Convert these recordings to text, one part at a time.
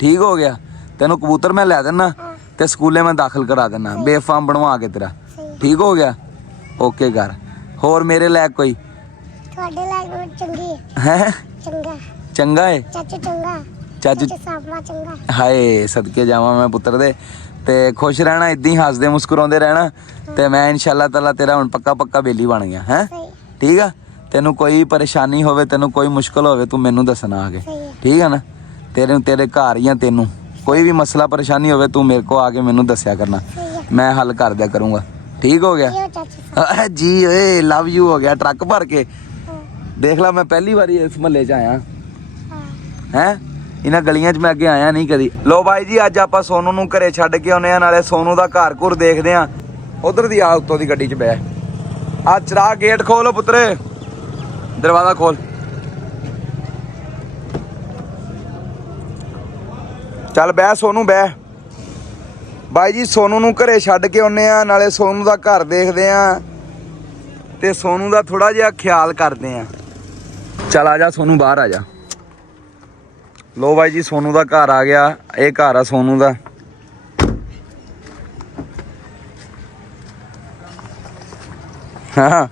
ठीक हो गया? तेनों कबूतर मैं लै देना ते स्कूले मैं दाखिल करा देना बेफार्म बनवा के तेरा। ठीक हो गया? ओके कर। होर मेरे लायक कोई है? चंगा है चाचू हाय सदके जावा मैं पुत्र दे ते खुश रहना इदां ही हसदे मुस्कुराते रहना ते मैं इंशाअल्लाह ताला तेरा हुण पक्का पक्का बेली बन गया है। ठीक है तेनों कोई परेशानी होवे तेनों कोई मुश्किल होवे तू मैनू दसना आके। ठीक है ना तेरे घर या तेनों कोई भी मसला परेशानी होवे तू मेरे को आके मैनू दस्या करना मैं हल कर दिया करूँगा। ठीक हो गया जी ओए लव यू हो गया ट्रक भर के देख ला मैं पहली बारी इस महल्ले च आया हैं इन्हां गलियां च मैं अगे आया नहीं कदी। लो भाई जी अज आपां सोनू नूं घरे छड्ड के आउणे आ नाले सोनू दा घर घुर देखदे आ। उधर दी आ उत्तों दी गड्डी च बह आ चरा गेट खोल पुत्रे दरवाजा खोल चल बह सोनू बह। भाई जी सोनू नूं घरे छड्ड के आउणे आ नाले सोनू दा घर देखदे आ ते सोनू दा थोड़ा जिहा ख्याल करदे आ। चल आ जा सोनू बाहर आ जा। लो भाई जी सोनू दा घर आ गया ये घर आ सोनू दा। हाँ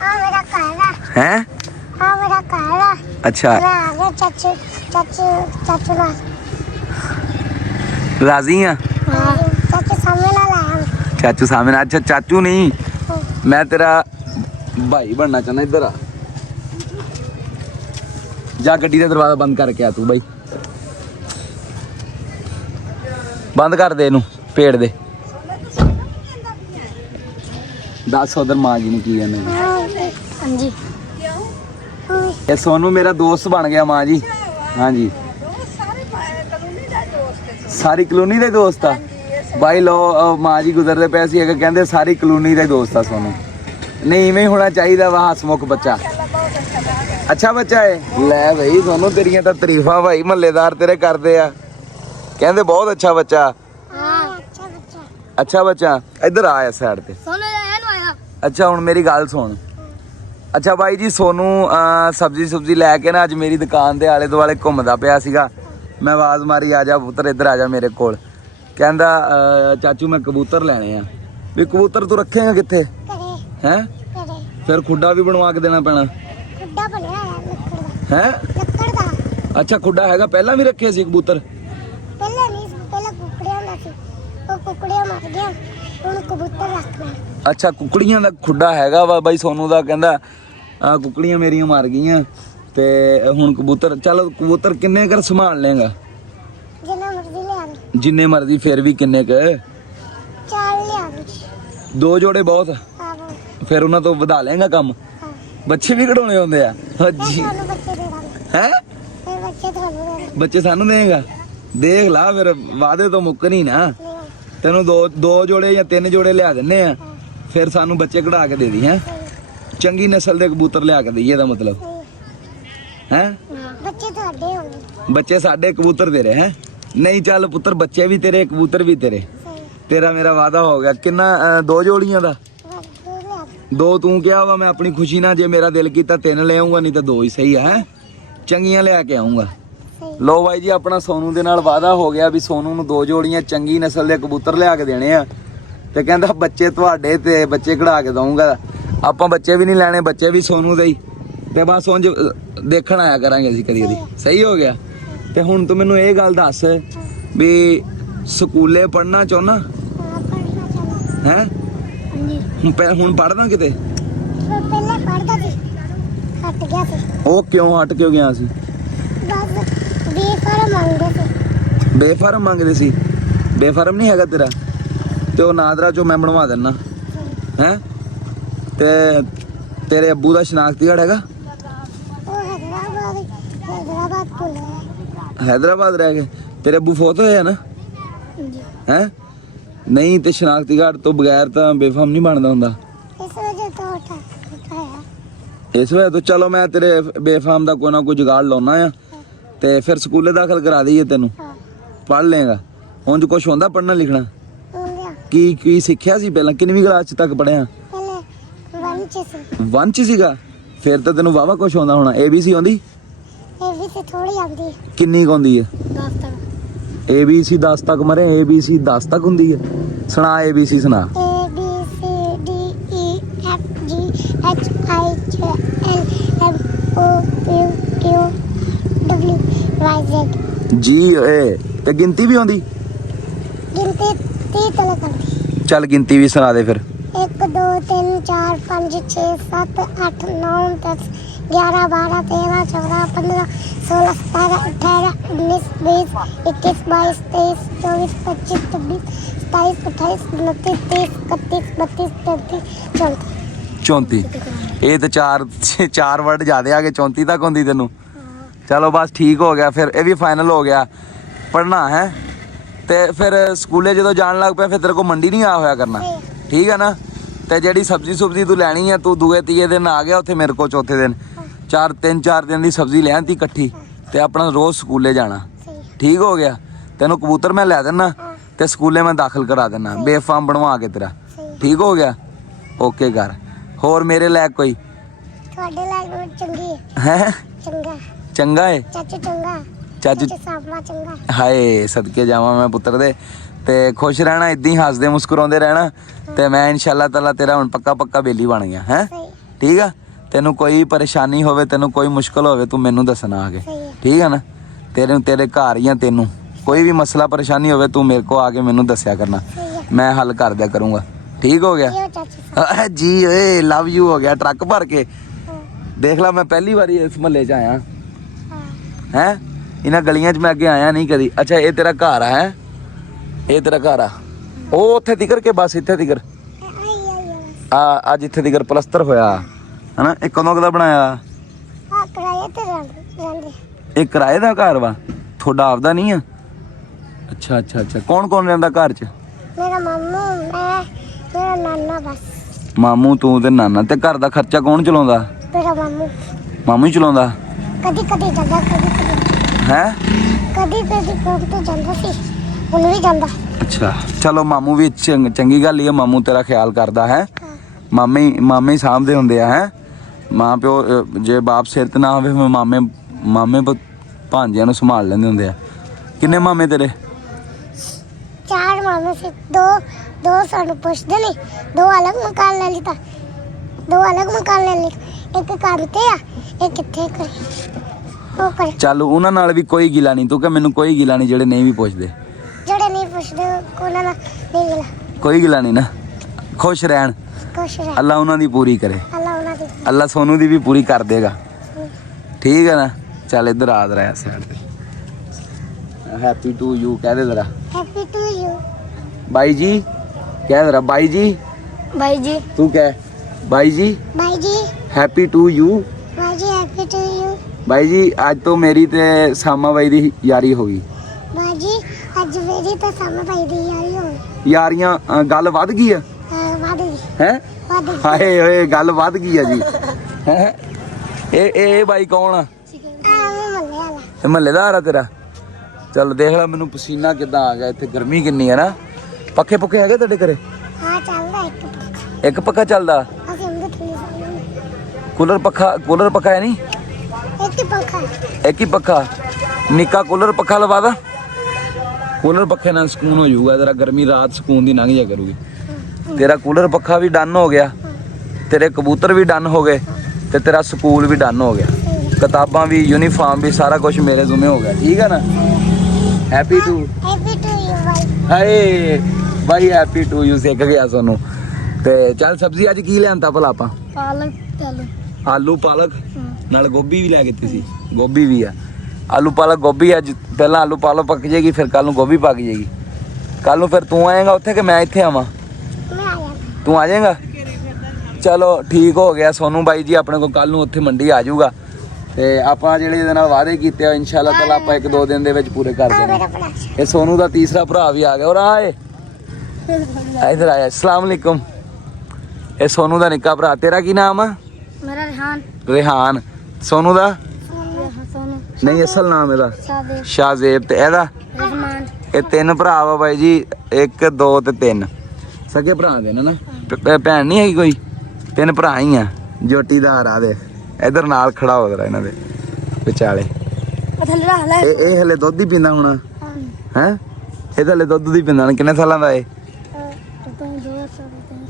मेरा घर है हाँ मेरा घर है। अच्छा मैं आ गया चाचू चाचू चाचू ना राजी हैं चाचू सामने ना लाया चाचू सामने। अच्छा चाचू नहीं मैं तेरा भाई बनना चाहना। इधर आ जा गड्डी का दरवाजा बंद करके आ तू भाई बंद कर दे इनू पेड़ दे दस उधर मां जी ने की कहने। हाँ जी ये सोनू मेरा दोस्त बन गया मां जी। हाँ जी सारी कलोनी दे दोस्त आ भाई। लो मां जी गुजरते पे सी कहते सारी कलोनी दे दोस्त आ सोनू। नहीं इवें होना चाहिए वा हसमुख बच्चा अच्छा बच्चा है। लै भाई सोनू तेरियां तां तरीफां भाई महल्लेदार तेरे करदे आ कहंदे बहुत अच्छा बच्चा। अच्छा बच्चा इधर आ इस साइड ते। अच्छा हुण मेरी गल सुन। अच्छा भाई जी सोनू सब्जी सुब्जी लैके ना अज मेरी दुकान दे आले दुआले घूमदा पिया सीगा। मैं आवाज़ मारी आ जा पुत्तर इधर आ जा मेरे कोल। कहंदा चाचू मैं कबूतर लैने आ। भी कबूतर तू रखेगा कित्थे हैं? फिर खुड्डा भी बनवा के देना पैना है। अच्छा खुड्डा हैगा पहला भी रखे सी कबूतर अच्छा कुकड़ियां दा खुड्डा हैगा वा बाई सोनू दा कहंदा कुकड़ियां मेरियां मर गईयां ते हुण कबूतर चल कबूतर किन्ने कर संभाल लेगा जिन्ने मर्जी फिर भी किन्ने क दो जोड़े बहुत फिर उन्हां तो वधा लेगा कम बच्चे भी कढाउणे हुंदे आ जी हैं बच्चे सानू देगा देख ला फिर वादे तो मुक्कन ही ना तेनों दो जोड़े या तीन जोड़े लिया दिन्ने आ फिर सानू बच्चे कढ़ा के दे दी हैं चंगी नस्ल के कबूतर लिया के दईए दा मतलब हैं बच्चे साडे कबूतर तेरे हैं। नहीं चल पुत्र बच्चे भी तेरे कबूतर भी तेरे तेरा मेरा वादा हो गया। किन्ना दो जोड़ियां दा दो तू क्या वा मैं अपनी खुशी ना जे मेरा दिल कीता तीन ले आऊंगा नहीं तो दो ही सही है चंगियां लिया के आऊंगा। लो भाई जी अपना सोनू दे नाल वादा हो गया भी सोनू नूं दो जोड़ियां चंगी नस्ल दे कबूतर लिया के देने आ ते कहंदा बच्चे तुहाडे ते बच्चे कढ़ा के दूंगा। आपां बच्चे भी नहीं लैणे बच्चे भी सोनू दे ही ते बस उंज देखण आया करांगे असीं कदी कदी। सही हो गया ते हुण तू मैनूं ये गल दस भी स्कूले पढ़ना चाहुंदा हैं? हुण पढ़दा किते ਉਹ क्यों हट क्यों गया सी? बेफारम मंगदे सी बेफारम नहीं हैगा तेरा ते ਉਹ नादरा चो मैं बनवा देना हैं ते तेरे अब्बू दा शनाख्ती कार्ड हैगा? हैदराबाद रह गए तेरे अब्बू फोत होए ना हैं? नहीं ते शनाख्ती कार्ड तो बगैर तो बेफाम नहीं बनता हुंदा इस वजह तो चलो मैं तेरे बेफाम का कोई ना कोई जुगाड़ लाना है ते फिर स्कूले दाखिल करा दईए तेनू पढ़ लेगा। उंज कुछ होंदा पढ़ना लिखना की सिक्ख्या सी पहला किन्नवीं क्लास तक पढ़िया? 1 च सीगा फिर तो तेनू वावा कुछ होंदा होना। ABC आउंदी? ABC थोड़ी आउंदी किन्नी क आउंदी है? 10 तक ABC 10 ਤੱਕ ਮਰੇ ABC 10 ਤੱਕ ਹੁੰਦੀ ਹੈ ਸੁਣਾ ABC ਸੁਣਾ A B C D E F G H I J L M O P Q W Y Z G A ਤੇ ਗਿਣਤੀ ਵੀ ਆਉਂਦੀ ਗਿਣਤੀ 30 ਤੱਕ ਆਉਂਦੀ ਚੱਲ ਗਿਣਤੀ ਵੀ ਸੁਣਾ ਦੇ ਫਿਰ 1 2 3 4 5 6 7 8 9 10 11 12 13 14 15 16 17 18 19 20 21 22 23 24 25 26 27 28 29 30 31 32 33 34 34 ਇਹ ਤੇ ਚਾਰ ਵਰਡ ਜ਼ਿਆਦੇ ਆ ਗਏ 34 ਤੱਕ ਹੁੰਦੀ ਤੈਨੂੰ ਚਲੋ ਬਸ ਠੀਕ ਹੋ ਗਿਆ ਫਿਰ ਇਹ ਵੀ ਫਾਈਨਲ ਹੋ ਗਿਆ ਪੜ੍ਹਨਾ ਹੈ ਤੇ ਫਿਰ ਸਕੂਲੇ ਜਦੋਂ ਜਾਣ ਲੱਗ ਪਿਆ ਫਿਰ ਤੇਰੇ ਕੋਲ ਮੰਡੀ ਨਹੀਂ ਆ ਹੋਇਆ ਕਰਨਾ ਠੀਕ ਹੈ ਨਾ ਤੇ ਜਿਹੜੀ ਸਬਜ਼ੀ ਤੂੰ ਲੈਣੀ ਹੈ ਤੂੰ ਦੂਏ ਤੀਏ ਦਿਨ ਆ ਗਿਆ ਉੱਥੇ ਮੇਰੇ ਕੋਲ ਚੌਥੇ ਦਿਨ 4 ਦਿਨ ਦੀ ਸਬਜ਼ੀ ਲੈ ਆਂਦੀ ਇਕੱਠੀ ਤੇ ਆਪਣਾ ਰੋਜ਼ ਸਕੂਲੇ ਜਾਣਾ ਠੀਕ ਹੋ ਗਿਆ ਤੈਨੂੰ ਕਬੂਤਰ ਮੈਂ ਲੈ ਦੇਣਾ ਤੇ ਸਕੂਲੇ ਮੈਂ ਦਾਖਲ ਕਰਾ ਦੇਣਾ ਬੇਫਾਰਮ ਬਣਵਾ ਕੇ ਤੇਰਾ ਠੀਕ ਹੋ ਗਿਆ ਓਕੇ ਕਰ ਹੋਰ ਮੇਰੇ ਲਾਇਕ ਕੋਈ ਤੁਹਾਡੇ ਲਈ ਚੰਗੀ ਹੈ ਚੰਗਾ ਚੰਗਾ ਏ ਚਾਚੂ ਚੰਗਾ ਚਾਚੂ ਸਾਫਲਾ ਚੰਗਾ ਹਾਏ ਸਦਕੇ ਜਾਵਾਂ ਮੈਂ ਪੁੱਤਰ ਦੇ ਤੇ ਖੁਸ਼ ਰਹਿਣਾ ਇਦਾਂ ਹੀ ਹੱਸਦੇ ਮੁਸਕਰਾਉਂਦੇ ਰਹਿਣਾ ਤੇ ਮੈਂ ਇਨਸ਼ਾਅੱਲਾ ਤਾਲਾ ਤੇਰਾ ਹੁਣ ਪੱਕਾ ਬੇਲੀ ਬਣ ਗਿਆ ਹੈ ਠੀਕ ਆ ਤੈਨੂੰ ਕੋਈ ਪਰੇਸ਼ਾਨੀ ਹੋਵੇ ਤੈਨੂੰ ਕੋਈ ਮੁਸ਼ਕਲ ਹੋਵੇ ਤੂੰ ਮੈਨੂੰ ਦੱਸਣਾ ਆ ਕੇ ਠੀਕ ਆ ਨਾ ਤੇਰੇ ਘਰ ਜਾਂ ਤੈਨੂੰ ਕੋਈ ਵੀ ਮਸਲਾ ਪਰੇਸ਼ਾਨੀ ਹੋਵੇ ਤੂੰ ਮੇਰੇ ਕੋ ਆ ਕੇ ਮੈਨੂੰ ਦੱਸਿਆ ਕਰਨਾ ਮੈਂ ਹੱਲ ਕਰ ਦਿਆ ਕਰੂੰਗਾ ਠੀਕ ਹੋ ਗਿਆ ਜੀ ਓਏ ਲਵ ਯੂ ਹੋ ਗਿਆ ਟਰੱਕ ਭਰ ਕੇ ਦੇਖ ਲੈ ਮੈਂ ਪਹਿਲੀ ਵਾਰੀ ਇਸ ਮਹੱਲੇ 'ਚ ਆਇਆ ਹੈ ਇਹਨਾਂ ਗਲੀਆਂ 'ਚ ਮੈਂ ਅੱਗੇ ਆਇਆ ਨਹੀਂ ਕਦੀ ਅੱਛਾ ਇਹ ਤੇਰਾ ਘਰ ਆ ਹੈ ਇਹ ਤੇਰਾ ਘਰ ਆ ਉਹ ਉੱਥੇ ਤਿਕਰ ਕੇ ਬਸ ਇੱਥੇ ਤਿਕਰ ਆ ਜਿੱਥੇ ਤਿਕਰ ਪਲਸਤਰ ਹੋਇਆ ਹਨਾ ਇਹ ਕਦੋਂ ਕਦਾ ਬਣਾਇਆ ਆ ਕਿਰਾਏ ਤੇ ਰਹਿੰਦੇ ਇਹ ਕਿਰਾਏ ਦਾ ਘਰ ਵਾ ਤੁਹਾਡਾ ਆਪਦਾ ਨਹੀਂ ਆ ਅੱਛਾ ਕੌਣ ਰਹਿੰਦਾ ਘਰ 'ਚ ਮੇਰਾ ਮਾਮੂ ਮੈਂ ਮੇਰਾ ਨਾਨਾ ਬਸ ਮਾਮੂ ਤੂੰ ਤੇ ਨਾਨਾ ਤੇ ਘਰ ਦਾ ਖਰਚਾ ਕੌਣ ਚਲਾਉਂਦਾ ਮੇਰਾ ਮਾਮੂ ਹੀ ਚਲਾਉਂਦਾ ਕਦੀ ਜਾਂਦਾ ਹੈ ਕਦੀ ਕੰਮ ਤੇ ਜਾਂਦਾ ਸੀ ਹੁਣ ਵੀ ਜਾਂਦਾ ਅੱਛਾ ਚਲੋ ਮਾਮੂ ਵੀ ਚੰਗੀ ਗੱਲ ਹੀ ਹੈ ਮਾਮੂ ਤੇਰਾ ਖਿਆਲ ਕਰਦਾ ਹੈ ਮਾਮੇ ਹੀ ਸਾਂਭਦੇ ਹੁੰਦੇ ਆ ਹੈ ਮਾਂ ਪਿਓ ਜੇ ਬਾਪ ਸਿਰ ਤੇ ਨਾ ਹੋਵੇ ਮਾਮੇ ਭਾਂਜਿਆਂ ਨੂੰ ਸੰਭਾਲ ਲੈਂਦੇ ਹੁੰਦੇ ਆ ਕਿੰਨੇ ਮਾਮੇ ਤੇਰੇ 4 ਮਾਮੇ ਸੀ ਦੋ ਸਾਨੂੰ ਪੁੱਛਦੇ ਨੇ 2 ਅਲੱਗ ਮਕਾਨ ਲੈ ਲਿੱਤਾ 2 ਅਲੱਗ ਮਕਾਨ ਲੈ ਲਿੱਤਾ ਇੱਕ ਘਰ ਤੇ ਆ ਇੱਕ ਕਿੱਥੇ ਉਹ ਕਰ ਚੱਲ ਉਹਨਾਂ ਨਾਲ ਵੀ ਕੋਈ ਗਿਲਾ ਨਹੀਂ ਤੂੰ ਕਿ ਮੈਨੂੰ ਕੋਈ ਗਿਲਾ ਨਹੀਂ ਜਿਹੜੇ ਨਹੀਂ ਵੀ ਪੁੱਛਦੇ ਜਿਹੜੇ ਨਹੀਂ ਪੁੱਛਦੇ ਉਹਨਾਂ ਨਾਲ ਨਹੀਂ ਮਿਲਾ ਕੋਈ ਗਿਲਾ ਨਹੀਂ ਨਾ ਖੁਸ਼ ਰਹਿਣ ਅੱਲਾ ਉਹਨਾਂ ਦੀ ਪੂਰੀ ਕਰੇ ਅੱਲਾ ਸੋਨੂ ਦੀ ਵੀ ਪੂਰੀ ਕਰ ਦੇਗਾ ਠੀਕ ਹੈ ਨਾ ਚੱਲ ਇੱਧਰ ਆ ਰਿਹਾ ਸਾਈਡ ਤੇ ਹੈਪੀ ਟੂ ਯੂ ਕਹਿ ਦੇ ਜ਼ਰਾ ਹੈਪੀ ਟੂ ਯੂ ਬਾਈ ਜੀ ਕਹਿ ਜ਼ਰਾ ਬਾਈ ਜੀ ਤੂੰ ਕਹਿ ਬਾਈ ਜੀ happy to you happy to you ਬਾਈ ਜੀ ਅੱਜ ਤੋਂ ਮੇਰੀ ਤੇ ਸਾਮਾ ਬਾਈ ਦੀ ਯਾਰੀ ਹੋ ਗਈ ਬਾਜੀ ਅੱਜ ਮੇਰੀ ਤੇ ਸਾਮਾ ਬਾਈ ਦੀ ਯਾਰੀ ਹੋ ਗਈ ਯਾਰੀਆਂ ਗੱਲ ਵੱਧ ਗਈ ਆ ਵੱਧ ਗਈ ਹੈ ਹਾਏ ਓਏ ਗੱਲ ਵੱਧ ਗਈ ਆ ਜੀ ਹੈ ਇਹ ਬਾਈ ਕੌਣ ਆ ਇਹ ਮਹੱਲੇਦਾਰ ਆ ਤੇਰਾ ਚੱਲ ਦੇਖ ਲੈ ਮੈਨੂੰ ਪਸੀਨਾ ਕਿੱਦਾਂ ਆ ਗਿਆ ਇੱਥੇ ਗਰਮੀ ਕਿੰਨੀ ਆ ਨਾ ਪੱਖੇ ਪੁੱਖੇ ਹੈਗੇ ਤੁਹਾਡੇ ਘਰੇ ਹਾਂ ਚੱਲਦਾ ਇੱਕ ਪੱਖਾ ਚੱਲਦਾ ਅਸੀਂ ਉਹਦੇ ਥੱਲੇ ਕੂਲਰ ਪੱਖਾ ਹੈ ਨਹੀਂ ਇੱਕ ਹੀ ਪੱਖਾ ਨਿੱਕਾ ਕੂਲਰ ਪੱਖਾ ਲਵਾ ਦਾ ਕੂਲਰ ਪੱਖੇ ਨਾਲ ਸਕੂਨ ਹੋ ਜਾਊਗਾ ਜਰਾ ਗਰਮੀ ਰਾਤ ਸਕੂਨ ਦੀ ਲੰਘ ਜਾ ਕਰੂਗੀ ਤੇਰਾ ਕੂਲਰ ਪੱਖਾ ਵੀ ਡਨ ਹੋ ਗਿਆ ਤੇਰੇ ਕਬੂਤਰ ਵੀ ਡਨ ਹੋ ਗਏ ਤੇ ਤੇਰਾ ਸਕੂਲ ਵੀ ਡਨ ਹੋ ਗਿਆ ਕਿਤਾਬਾਂ ਵੀ ਯੂਨੀਫਾਰਮ ਵੀ ਸਾਰਾ ਕੁਝ ਮੇਰੇ ਜ਼ੁਮੇ ਹੋ ਗਿਆ ਠੀਕ ਹੈ ਨਾ ਹੈਪੀ ਟੂ ਯੂ ਬਾਈ ਹਾਏ ਬਾਈ ਹੈਪੀ ਟੂ ਯੂ ਸਿੱਖ ਗਿਆ ਸਾਨੂੰ ਤੇ ਚੱਲ ਸਬਜ਼ੀ ਅੱਜ ਕੀ ਲਿਆਂਦਾ ਭਲਾ ਆਪਾਂ ਆਲੂ ਪਾਲਕ ਨਾਲ ਗੋਭੀ ਵੀ ਲੈ ਕੇ ਸੀ ਗੋਭੀ ਵੀ ਆ ਆਲੂ ਪਾਲਕ ਗੋਭੀ ਅੱਜ ਪਹਿਲਾਂ ਆਲੂ ਪਾਲਕ ਪੱਕ ਜਾਏਗੀ ਫਿਰ ਕੱਲ ਨੂੰ ਗੋਭੀ ਪੱਕ ਜਾਏਗੀ ਕੱਲ ਨੂੰ ਫਿਰ ਤੂੰ ਆਏਗਾ ਉੱਥੇ ਕਿ ਮੈਂ ਇੱਥੇ ਆਵਾਂ ਤੂੰ ਆ ਜਾਏਗਾ ਚਲੋ ਠੀਕ ਹੋ ਗਿਆ ਸੋਨੂ ਬਾਈ ਜੀ ਆਪਣੇ ਕੋਲ ਕੱਲ ਨੂੰ ਉੱਥੇ ਮੰਡੀ ਆ ਜਾਊਗਾ ਤੇ ਆਪਾਂ ਜਿਹੜੇ ਇਹਦੇ ਨਾਲ ਵਾਅਦੇ ਕੀਤੇ ਆ ਇਨਸ਼ਾਅੱਲਾ ਤਾਲਾ ਆਪਾਂ 1-2 ਦਿਨ ਦੇ ਵਿੱਚ ਪੂਰੇ ਕਰ ਦੇਣਾ ਇਹ ਸੋਨੂ ਦਾ ਤੀਸਰਾ ਭਰਾ ਵੀ ਆ ਗਿਆ ਔਰ ਆਏ ਇਧਰ ਆਇਆ अस्सलाम वालेकुम ਇਹ ਸੋਨੂ ਦਾ ਨਿੱਕਾ ਭਰਾ ਤੇਰਾ ਕੀ ਨਾਮ ਆ ਮੇਰਾ ਰਿਹਾਨ ਸੋਨੂ ਦਾ ਨਹੀਂ ਅਸਲ ਨਾਮ ਇਹਦਾ ਸ਼ਾਜ਼ੇਬ ਤੇ ਇਹਦਾ ਇਹ 3 ਭਰਾ ਵਾ ਬਾਈ ਜੀ 1 2 ਤੇ 3 ਸਕੇ ਭਰਾ ਦੇ ਨਾ ਭੈਣ ਨਹੀਂ ਹੈਗੀ ਕੋਈ 3 ਭਰਾ ਹੀ ਆ ਜੋਟੀਦਾਰ ਆ ਦੇ ਇਧਰ ਨਾਲ ਖੜਾ ਹੋ ਜਰਾ ਇਹਨਾਂ ਦੇ ਵਿਚਾਲੇ ਇਹ ਹਲੇ ਦੁੱਧ ਹੀ ਪੀਂਦਾ ਹੋਣਾ ਹੈ ਇਹ ਤਾਂ ਹਲੇ ਦੁੱਧ ਦੀ ਪਿੰਦਾ ਨਾ। ਕਿੰਨੇ ਸਾਲਾਂ ਦਾ ਇਹ?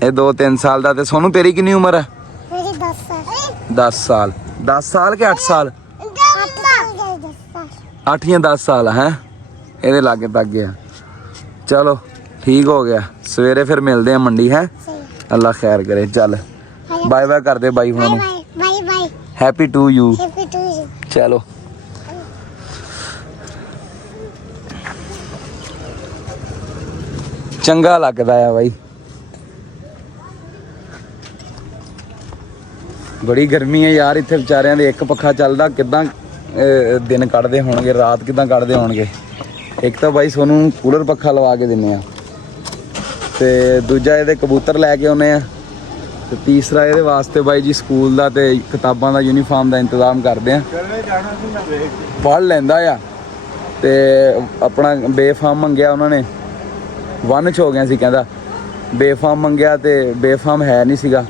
ਇਹ 2-3 ਸਾਲ ਦਾ। ਤੇ ਸੋਨੂੰ ਤੇਰੀ ਕਿੰਨੀ ਉਮਰ ਹੈ? मेरी 10 साल 10 ਸਾਲ। 10 ਸਾਲ ਕਿ 8 ਸਾਲ? 8 ਜਾਂ 10 ਸਾਲ ਹੈ। ਇਹਦੇ ਲਾਗੇ ਤੱਕ ਗਿਆ। ਚਲੋ ਠੀਕ ਹੋ ਗਿਆ। ਸਵੇਰੇ ਫਿਰ ਮਿਲਦੇ ਆ ਮੰਡੀ ਹੈ। ਅੱਲਾ ਖੈਰ ਕਰੇ। ਚੱਲ ਬਾਏ ਬਾਏ ਕਰਦੇ ਬਾਈ ਹੁਣਾਂ ਨੂੰ। Bye bye happy to you. Happy to you. ਚਲੋ ਚੰਗਾ ਲੱਗਦਾ ਆ ਬਾਈ। ਬੜੀ ਗਰਮੀ ਹੈ ਯਾਰ ਇੱਥੇ ਵਿਚਾਰਿਆਂ ਦੇ। ਇੱਕ ਪੱਖਾ ਚੱਲਦਾ, ਕਿਦਾਂ ਦਿਨ ਕੱਢਦੇ ਹੋਣਗੇ, ਰਾਤ ਕਿਦਾਂ ਕੱਢਦੇ ਹੋਣਗੇ। ਇੱਕ ਤਾਂ ਬਾਈ ਸੋਨੂੰ ਕੂਲਰ ਪੱਖਾ ਲਵਾ ਕੇ ਦਿੰਨੇ ਆ, ਤੇ ਦੂਜਾ ਇਹਦੇ ਕਬੂਤਰ ਲੈ ਕੇ ਆਉਨੇ ਆ, ਤੇ ਤੀਸਰਾ ਇਹਦੇ ਵਾਸਤੇ ਬਾਈ ਜੀ ਸਕੂਲ ਦਾ ਤੇ ਕਿਤਾਬਾਂ ਦਾ ਯੂਨੀਫਾਰਮ ਦਾ ਇੰਤਜ਼ਾਮ ਕਰਦੇ ਆ। ਪੜ੍ਹ ਲੈਂਦਾ ਆ। ਤੇ ਆਪਣਾ ਬੇਫਾਮ ਮੰਗਿਆ ਉਹਨਾਂ ਨੇ, 1 ਚ ਹੋ ਗਿਆ ਸੀ। ਕਹਿੰਦਾ ਬੇਫਾਮ ਮੰਗਿਆ ਤੇ ਬੇਫਾਮ ਹੈ ਨਹੀਂ ਸੀਗਾ।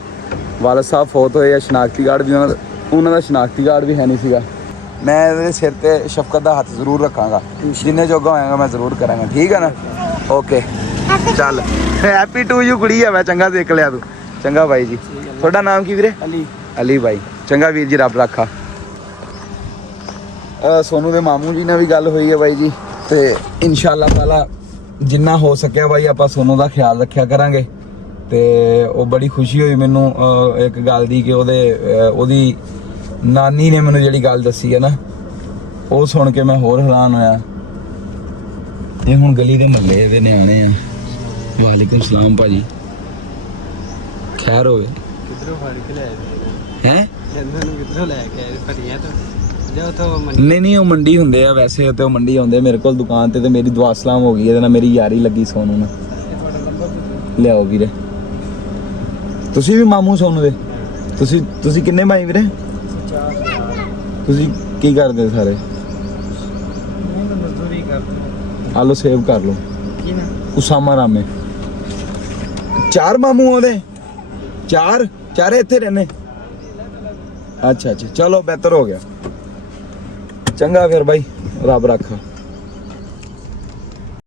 ਵਾਲਦ ਸਾਹਿਬ ਫੌਤ ਹੋਏ ਆ, ਸ਼ਨਾਖਤੀ ਕਾਰਡ ਵੀ ਉਹਨਾਂ ਦਾ ਸ਼ਨਾਖਤੀ ਕਾਰਡ ਵੀ ਹੈ ਨਹੀਂ ਸੀਗਾ। ਮੈਂ ਇਹਦੇ ਸਿਰ ਤੇ ਸ਼ਫਕਤ ਦਾ ਹੱਥ ਜ਼ਰੂਰ ਰੱਖਾਂਗਾ, ਜਿੰਨੇ ਜੋਗਾ ਹੋਏਗਾ ਮੈਂ ਜ਼ਰੂਰ ਕਰਾਂਗਾ। ਠੀਕ ਹੈ ਨਾ? ਓਕੇ ਚੱਲ। ਹੈਪੀ ਟੂ ਯੂ ਕੁੜੀ ਆ। ਮੈਂ ਚੰਗਾ ਦੇਖ ਲਿਆ ਤੂੰ। ਚੰਗਾ ਬਾਈ ਜੀ। ਤੁਹਾਡਾ ਨਾਮ ਕੀ ਵੀਰੇ? ਅਲੀ। ਅਲੀ ਬਾਈ। ਚੰਗਾ ਵੀਰ ਜੀ, ਰੱਬ ਰੱਖਾ। ਸੋਨੂ ਦੇ ਮਾਮੂ ਜੀ ਨਾਲ ਵੀ ਗੱਲ ਹੋਈ ਹੈ ਬਾਈ ਜੀ, ਤੇ ਇਨਸ਼ਾਅੱਲਾ ਤਾਲਾ ਜਿੰਨਾ ਹੋ ਸਕਿਆ ਬਾਈ ਆਪਾਂ ਸੋਨੂ ਦਾ ਖਿਆਲ ਰੱਖਿਆ ਕਰਾਂਗੇ। ਤੇ ਉਹ ਬੜੀ ਖੁਸ਼ੀ ਹੋਈ ਮੈਨੂੰ ਇੱਕ ਗੱਲ ਦੀ ਕਿ ਉਹਦੀ ਨਾਨੀ ਨੇ ਮੈਨੂੰ ਜਿਹੜੀ ਗੱਲ ਦੱਸੀ ਹੈ ਨਾ, ਉਹ ਸੁਣ ਕੇ ਮੈਂ ਹੋਰ ਹੈਰਾਨ ਹੋਇਆ। ਇਹ ਹੁਣ ਗਲੀ ਦੇ ਮਹੱਲੇ ਦੇ ਨਿਆਣੇ ਆ। ਵਾਲੇਕੁਮ ਸਲਾਮ ਭਾਜੀ, ਖੈਰ ਹੋਵੇ। ਕਿਧਰੋਂ ਫੜ ਕੇ ਲੈ ਹੈ ਇਹਨਾਂ ਨੂੰ ਕਿਧਰੋਂ ਲੈ ਕੇ ਆਏ? ਭਰੀਆਂ ਤੋਂ ਜਾਂ ਤੋਂ ਨਹੀਂ ਉਹ ਮੰਡੀ ਹੁੰਦੇ ਆ ਵੈਸੇ, ਤੇ ਉਹ ਮੰਡੀ ਆਉਂਦੇ ਮੇਰੇ ਕੋਲ ਦੁਕਾਨ ਤੇ ਮੇਰੀ ਦੁਆ ਸਲਾਮ ਹੋ ਗਈ। ਇਹਦੇ ਨਾਲ ਮੇਰੀ ਯਾਰੀ ਲੱਗੀ ਸੋਨੂ ਨਾਲ। ਲਿਆਓ ਵੀਰੇ। ਤੁਸੀਂ ਵੀ ਮਾਮੂ ਸੋਨੂ ਦੇ? ਤੁਸੀਂ ਕਿੰਨੇ ਭਾਈ ਵੀਰੇ? ਤੁਸੀਂ ਕੀ ਕਰਦੇ ਸਾਰੇ? ਮਜ਼ਦੂਰੀ ਕਰਦੇ। ਆਲੋ ਸੇਵ ਕਰ ਲਓ। ਕੀ ਨਾ ਉਸਾਮਾ ਰਾਮੇ। 4 ਮਾਮੂ ਉਹਦੇ? 4 ਇੱਥੇ ਰਹਿੰਦੇ? ਅੱਛਾ ਚਲੋ ਬਿਹਤਰ ਹੋ ਗਿਆ। ਚੰਗਾ ਫਿਰ ਬਾਈ, ਰੱਬ ਰੱਖਾ।